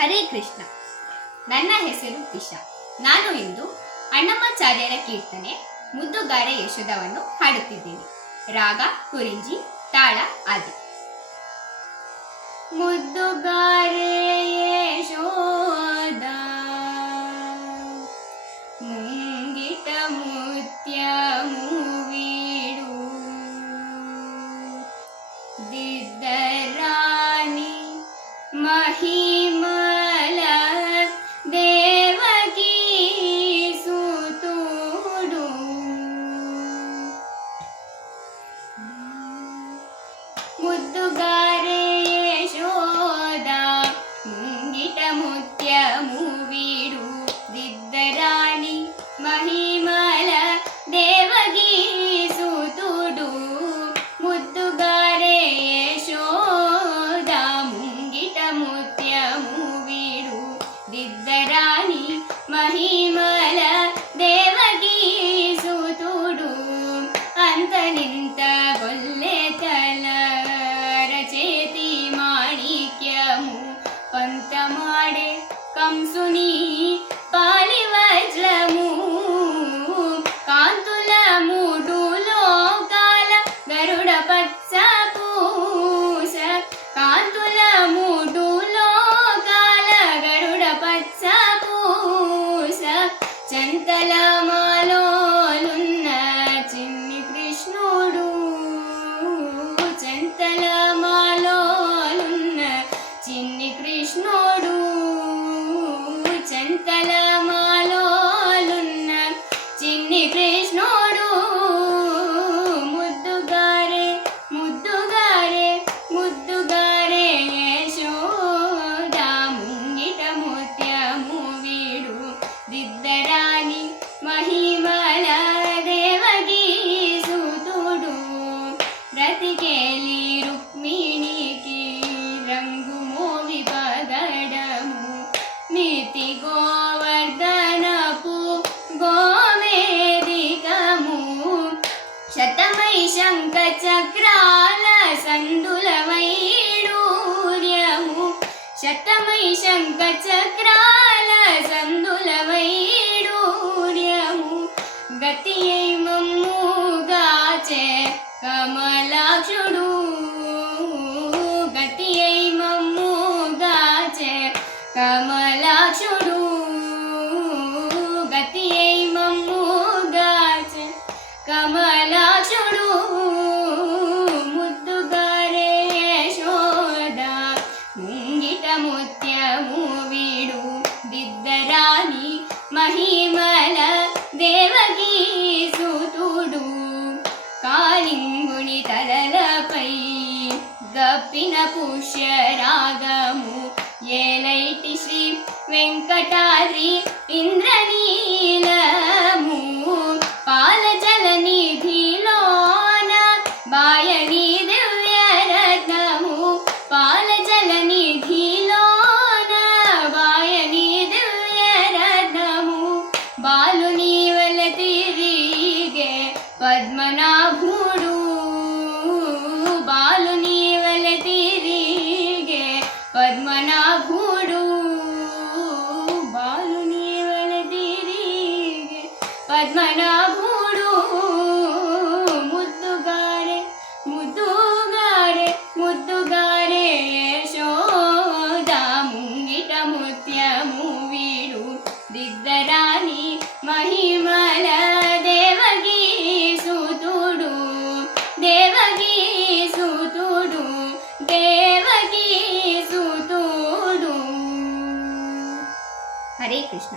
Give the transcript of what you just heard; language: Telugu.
ಹರೇ ಕೃಷ್ಣ. ನನ್ನ ಹೆಸರು ದಿಶಾ. ನಾನು ಇಂದು ಅಣ್ಣಮ್ಮಾಚಾರ್ಯರ ಕೀರ್ತನೆ ಮುದ್ದುಗಾರೆ ಯಶೋದವನ್ನು ಹಾಡುತ್ತಿದ್ದೇನೆ. ರಾಗ ಕುರಿಂಜಿ, ತಾಳ ಆದಿ. ಮುದ್ದುಗಾರೆ ಯಶೋದ ಮುಂಗಿಟ ಮುತ್ಯ ಮೂವೀಡು ದಿದ್ದರಾಣಿ ಮಹಿಮಲ ದೇವಕೀ ಸುತುಡು ಮುದ್ದುಗಾರೆ ಯಶೋದ ಮುಂಗಿಟ ಮುತ್ಯ ಮೂವೀಡು ದಿದ್ದರಾಣಿ ಮಹಿಮಲ ದೇವಕೀ ಸುತುಡು ಮುದ್ದುಗಾರೆ ಯಶೋದ ಮುಂಗಿಟ ಮುತ್ಯ ಮೂವೀಡು ದಿದ್ದರಾಣಿ ಮಹಿಮಲ ದೇವಕೀ ಸುತುಡು ಅಂತ ನಿಂತ ಗೊಲ್ಲೆ ತಲ ರಚೇತಿ ಮಾಣಿಕ್ಯಮು ಪಂತ ಮಾಡೆ ಕಂಸುನಿ పాలి వజ్రము కాంతుల మూడు లోకాల గరుడ పచ్చ పూస కాంతుల మూడు లోకాల గరుడ పచ్చ పూస చంతల మాలోలున్న చిన్ని కృష్ణుడు చంతల మాలోలున్న చిన్ని కృష్ణుడు చంతల మాలోలున్న చిన్ని కృష్ణుడు ముద్దుగారే ముద్దుగారే ముద్దుగారే యశోద ముంగిట ముత్యము వీడు దిద్దరాణి మహిమల దేవకీ సుతుడు రతికేలి రుక్మిణికి రంగు మోవి పగడము నీతి గోవర్ధనపు గోవేదికము శతమై శంఖ చక్రాల సందుల వైడూర్యము శతమై శంఖ చక్రాల సందుల వైడూర్యము గతి అయి మమ్ముగాచే కమలాక్షుడు గతి అయి మమ్ముగాచే కమలాక్షుడు గతి అయి మమ్ముగాచే కమలాక్షుడు ముద్దుగారే యశోద ముంగిట ముత్యము వీడు దిద్దరాణి మహిమల దేవకీ సుతుడు కాళింగుని తలలపై గప్పిన పుష్యరాగము ఏలైటి శ్రీ వెంకటాద్రి ఇంద్రనీలము పాలజల నిధిలోన బాయని దివ్యరత్నము పాలజల నిధిలోన బాయని దివ్యరత్నము బాలుని వల తిరిగే పద్మనాభుడు బాలుని వల తిరిగే పద్మనాభుడు బాలుని వల తిరిగే పద్మనాభుడు ముద్దుగారే ముద్దుగారే ముద్దుగారే యశోద ముంగిట ముత్యము వీడు దిద్దరాణి మహిమల దేవకీ సుతుడు దేవకీ సుతుడు దేవకీ సుతుడు. హరే కృష్ణ.